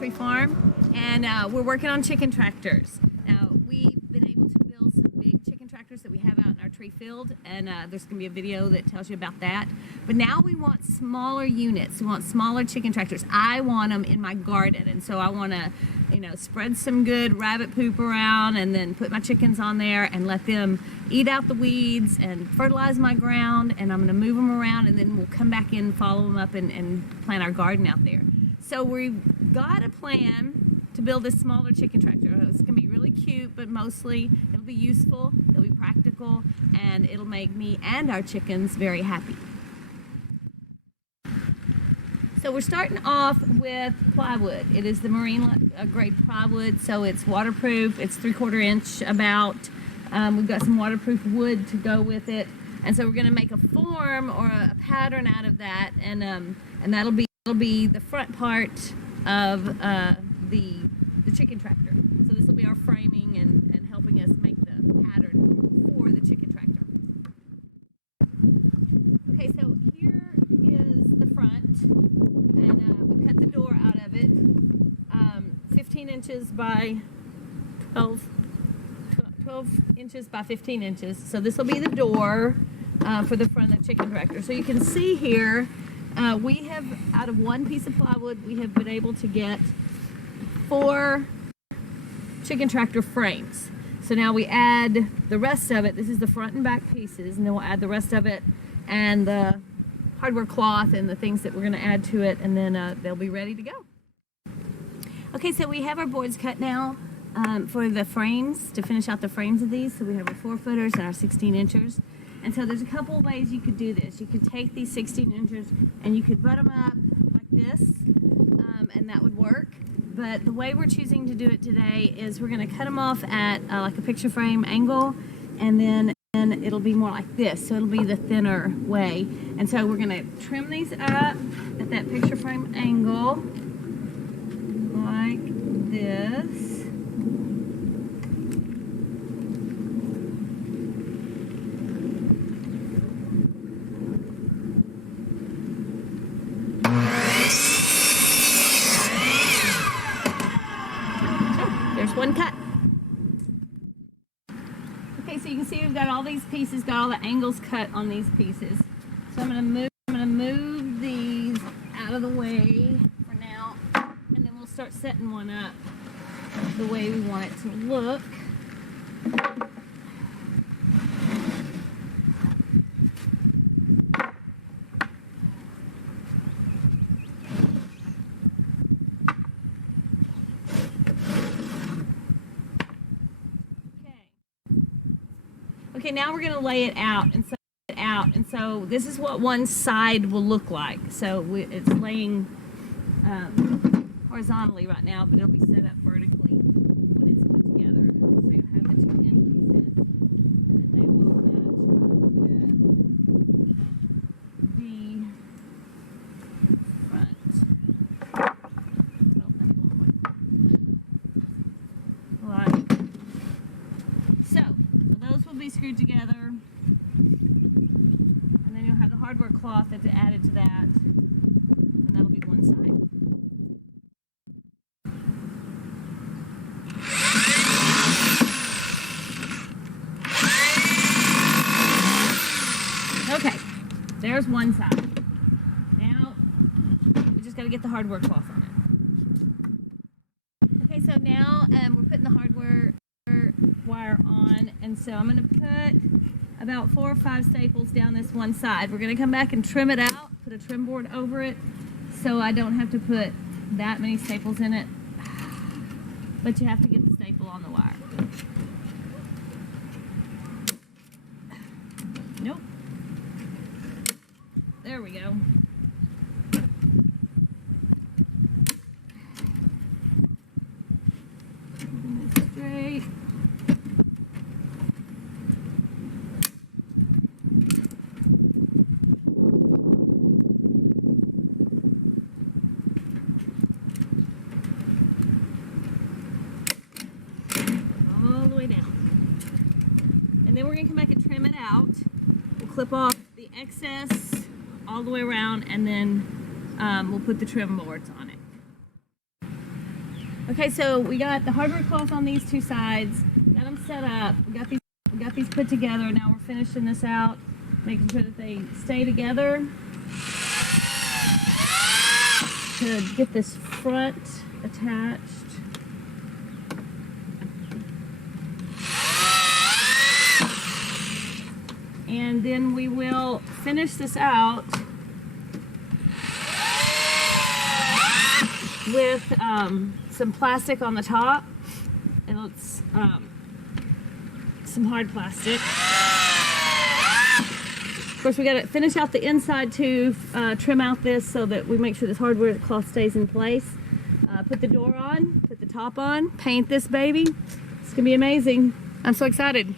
Poultry Farm, and we're working on chicken tractors. Now, we've been able to build some big chicken tractors that we have out in our tree field, and there's going to be a video that tells you about that. But now we want smaller units. We want smaller chicken tractors. I want them in my garden, and so I want to, you know, spread some good rabbit poop around and then put my chickens on there and let them eat out the weeds and fertilize my ground, and I'm going to move them around, and then we'll come back in, follow them up, and plant our garden out there. So we've got a plan to build this smaller chicken tractor. It's going to be really cute, but mostly it'll be useful, it'll be practical, and it'll make me and our chickens very happy. So we're starting off with plywood. It is the marine grade plywood, so it's waterproof. It's 3/4 inch about. We've got some waterproof wood to go with it, and so we're going to make a form or a pattern out of that, and that'll be the front part of the chicken tractor. So this will be our framing and helping us make the pattern for the chicken tractor. Okay, so here is the front, and we cut the door out of it, 15 inches by 12 inches by 15 inches. So this will be the door for the front of the chicken tractor. So you can see here, we have, out of one piece of plywood, we have been able to get 4 chicken tractor frames. So now we add the rest of it. This is the front and back pieces, and then we'll add the rest of it and the hardware cloth and the things that we're going to add to it, and then they'll be ready to go. Okay, so we have our boards cut now. For the frames, to finish out the frames of these. So we have our 4-footers and our 16 inchers. And so there's a couple of ways you could do this. You could take these 16 inchers and you could butt them up like this, and that would work. But the way we're choosing to do it today is we're going to cut them off at like a picture frame angle, and then it'll be more like this. So it'll be the thinner way. And so we're going to trim these up at that picture frame angle like this. There's one cut. Okay, so you can see we've got all these pieces, got all the angles cut on these pieces. So I'm gonna move these out of the way for now, and then we'll start setting one up the way we want it to look. Okay, now we're going to lay it out, and so this is what one side will look like. So it's laying horizontally right now, but it'll be set up vertically when it's put together. So you have the 2 end pieces, and they will match up with the front. Like so. Those will be screwed together, and then you'll have the hardware cloth that's added to that, and that'll be one side. Okay, there's one side. Now we just got to get the hardware cloth on it. Okay, so now we're putting the hardware wire on, and so I'm going to put about 4 or 5 staples down this one side. We're going to come back and trim it out, put a trim board over it, so I don't have to put that many staples in it, but you have to get the staple on the wire. Nope. There we go. Straight. And then we're going to come back and trim it out. We'll clip off the excess all the way around, and then we'll put the trim boards on it. Okay, so we got the hardware cloth on these two sides. Got them set up. We got these put together. Now we're finishing this out, making sure that they stay together. To get this front attached. And then we will finish this out with some plastic on the top, and it's some hard plastic. Of course, we got to finish out the inside to trim out this so that we make sure this hardware cloth stays in place. Put the door on, put the top on, paint this baby. It's gonna be amazing. I'm so excited.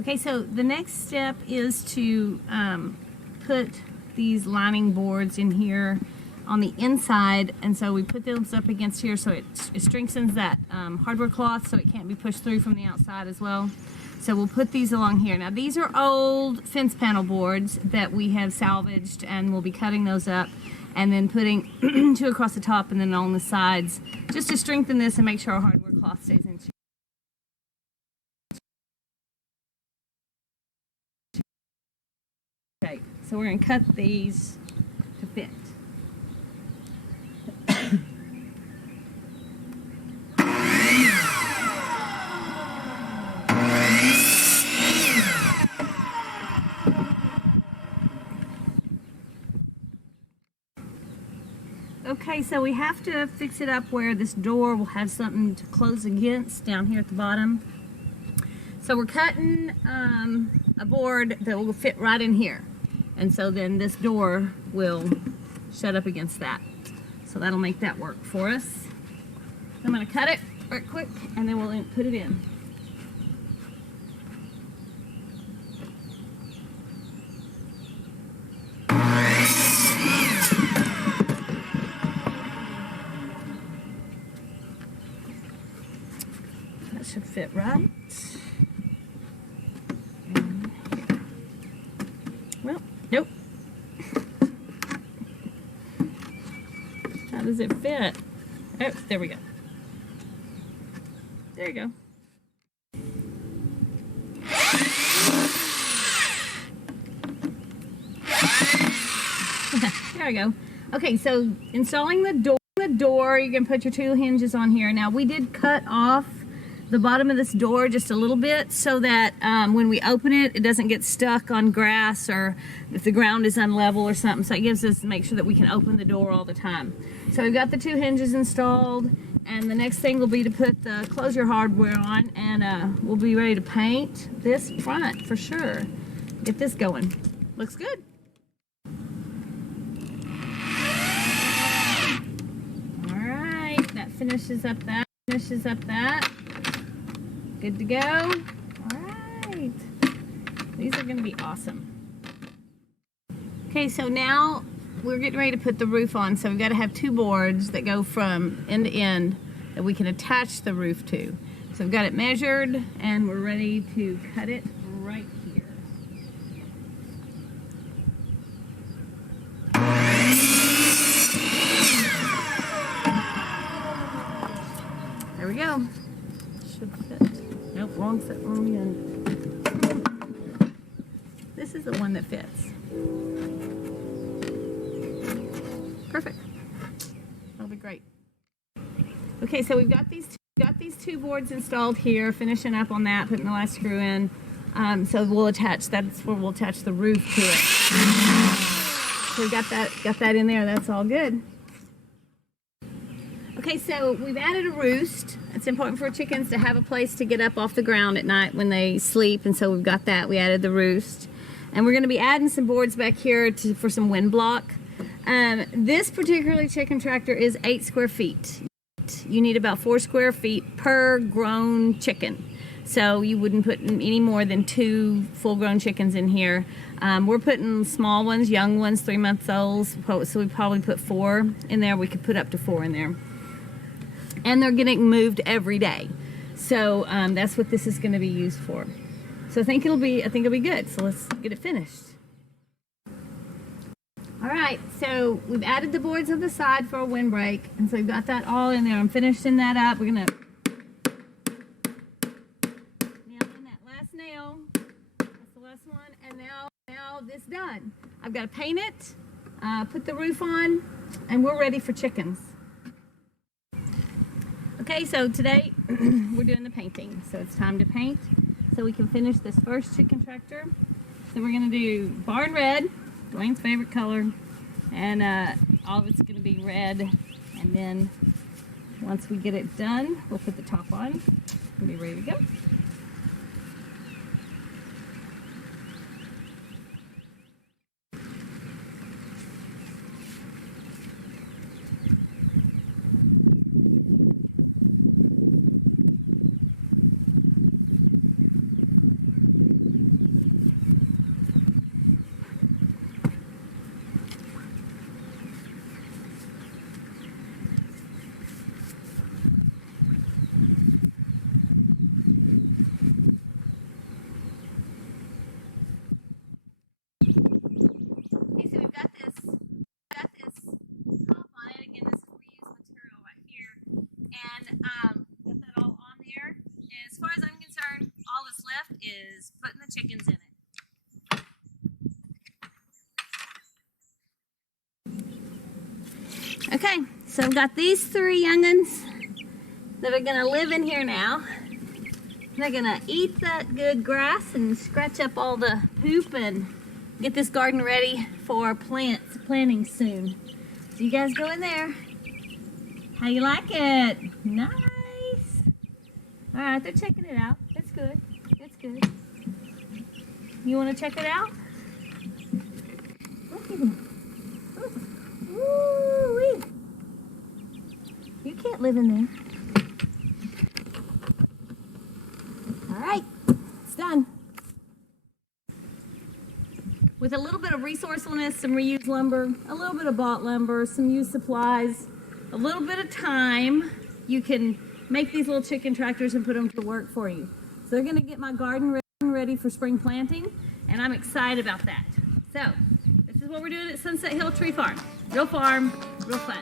Okay, so the next step is to put these lining boards in here on the inside, and so we put those up against here so it strengthens that hardware cloth so it can't be pushed through from the outside as well. So we'll put these along here. Now these are old fence panel boards that we have salvaged, and we'll be cutting those up and then putting two across the top and then on the sides just to strengthen this and make sure our hardware cloth stays in. Okay, so we're going to cut these to fit. Okay, so we have to fix it up where this door will have something to close against down here at the bottom. So we're cutting a board that will fit right in here. And so then this door will shut up against that. So that'll make that work for us. I'm going to cut it right quick and then we'll put it in. That should fit right. Well, nope. How does it fit? Oh, there we go. There you go. There we go. Okay, so installing the door, you can put your two hinges on here. Now we did cut off the bottom of this door just a little bit so that when we open it, it doesn't get stuck on grass or if the ground is unlevel or something. So it gives us, make sure that we can open the door all the time. So we've got the two hinges installed, and the next thing will be to put the closure hardware on, and we'll be ready to paint this front for sure. Get this going. Looks good. All right, that finishes up that. Good to go. All right. These are going to be awesome. Okay, so now we're getting ready to put the roof on. So we've got to have two boards that go from end to end that we can attach the roof to. So we've got it measured and we're ready to cut it right here. There we go. Should fit. Nope, wrong fit, wrong end. This is the one that fits. Perfect. That'll be great. Okay, so we've got these two boards installed here, finishing up on that, putting the last screw in. So we'll attach, that's where we'll attach the roof to it. So we got that in there, that's all good. Okay, so we've added a roost. It's important for chickens to have a place to get up off the ground at night when they sleep, and so we've got that. We added the roost. And we're going to be adding some boards back here for some wind block. This particular chicken tractor is 8 square feet. You need about 4 square feet per grown chicken. So you wouldn't put any more than 2 full-grown chickens in here. We're putting small ones, young ones, 3 months olds, so we probably put 4 in there. We could put up to 4 in there. And they're getting moved every day. So that's what this is going to be used for. So I think it'll be good. So let's get it finished. All right, so we've added the boards on the side for a windbreak, and so we've got that all in there. I'm finishing that up. We're gonna nail in that last nail. That's the last one, and now this done. I've got to paint it, put the roof on, and we're ready for chickens. Okay, so today we're doing the painting. So it's time to paint so we can finish this first chicken tractor. So we're gonna do barn red, Dwayne's favorite color, and all of it's going to be red, and then once we get it done, we'll put the top on and be ready to go. Got that all on there. And as far as I'm concerned, all that's left is putting the chickens in it. Okay, so I've got these 3 young'uns that are gonna live in here now. They're gonna eat that good grass and scratch up all the poop and get this garden ready for planting soon. So you guys go in there. How you like it? Nice. All right, they're checking it out. It's good. It's good. You want to check it out? Woo-wee. You can't live in there. All right, it's done. With a little bit of resourcefulness, some reused lumber, a little bit of bought lumber, some used supplies, a little bit of time, you can make these little chicken tractors and put them to work for you. So they're going to get my garden ready for spring planting, and I'm excited about that. So this is what we're doing at Sunset Hill Tree Farm. Real farm, real fun.